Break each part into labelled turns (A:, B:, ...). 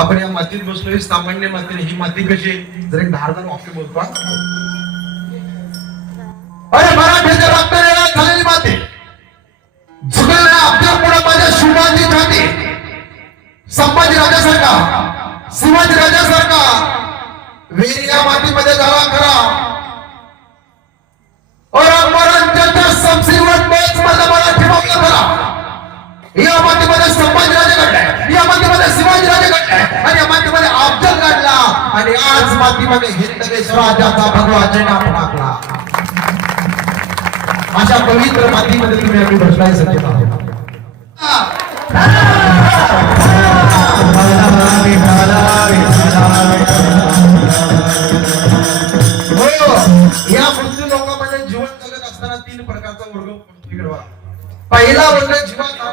A: आपण या मातीत बसलोय सामान्य माती ही माती कशी जर एक धारदार वाक्य बोलतो हा. अरे मराठ्याच्या रक्ताने झालेली माती. झुकलेल्या आपल्या पुढे माझ्या शिवाजी झाली. संभाजी राजासारखा शिवाजी राजासारखा वीर या मातीमध्ये झाला खरा. औरंगाबादच्या संसीवर बेच माझा मराठी मागला खरा या आणि या मातीमध्ये अफजल काढला आणि आज मातीमध्ये हिंदकेश भगवा झेंडा फडकला अशा पवित्र मातीमध्ये तुम्ही आम्ही बसलाय सत्य या मृत्यू लोकांमध्ये जीवन जगत असताना तीन प्रकारचा वर्ग पहिला वर्ग जीवाचा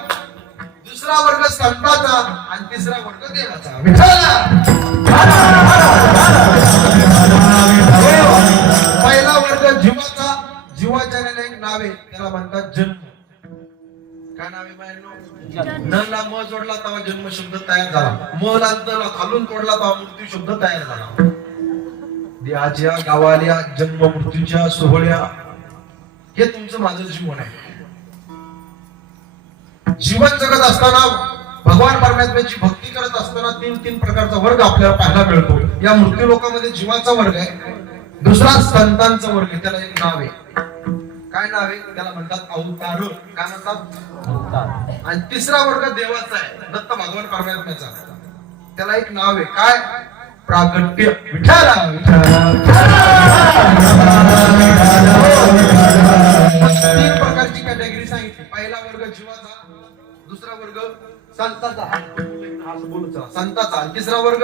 A: दुसरा वर्ग संताचा आणि तिसरा वर्ग देवाचा. पहिला वर्ग जीवाचा जीवाच्या एक नाव आहे त्याला म्हणतात जन्म. काय नावे बाहेर नला म जोडला तेव्हा जन्म शब्द तयार झाला. म ला खालून तोडला तेव्हा मृत्यू शब्द तयार झाला. देहाच्या गावाल्या जन्म मृत्यूच्या सोहळ्या हे तुमचं माझं जीवन आहे. जीवन जगत असताना भगवान परमात्म्याची भक्ती करत असताना तीन तीन प्रकारचा वर्ग आपल्याला पाहायला मिळतो. या मृत्यू लोकांमध्ये जीवाचा वर्ग आहे दुसरा संतांचा वर्ग आहे त्याला एक नाव आहे. काय नाव आहे? त्याला म्हणतात अवतार. काय म्हणतात? आणि तिसरा वर्ग देवाचा आहे दत्त भगवान परमात्म्याचा. त्याला एक नाव आहे काय? प्रागट्य. विठाला तीन वर्ग संताचा. संताचा तिसरा वर्ग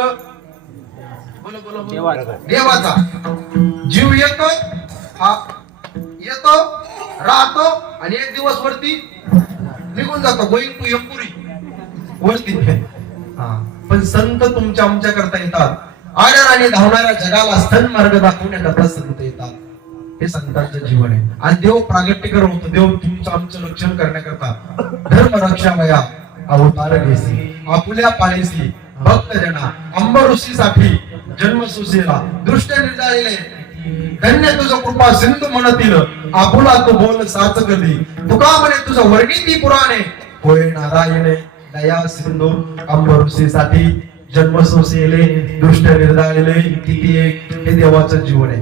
A: बोलो बोलो बोलो.
B: देवाचा.
A: देवाचा जीव येतो हा येतो राहतो आणि एक दिवस वरती निघून जातो गोईंग टू यमपुरी वरती हा. पण संत तुमच्या आमच्या करता येतात आडर आणि धावणाऱ्या जगाला स्तन मार्ग दाखवण्याकरता संत येतात हे संतांचं जीवन आहे. आणि देव प्रागट्यकर होतो. देव तुमचं आमचं रक्षण करण्याकरता धर्म रक्षामया अवतार घेसी. आपुल्या पाळीसी भक्त जना अंबऋषीसाठी जन्म सुसेला दृष्ट निर्जाळीले धन्य तुझं कृपा सिंधू म्हणतील आपुला तू बोल साच कधी तुका म्हणे तुझं वर्णिती पुराणे. होय नारायणे दया सिंधू अंबऋषीसाठी जन्म सोसेले दृष्ट निर्धारले किती एक हे देवाचं जीवन आहे.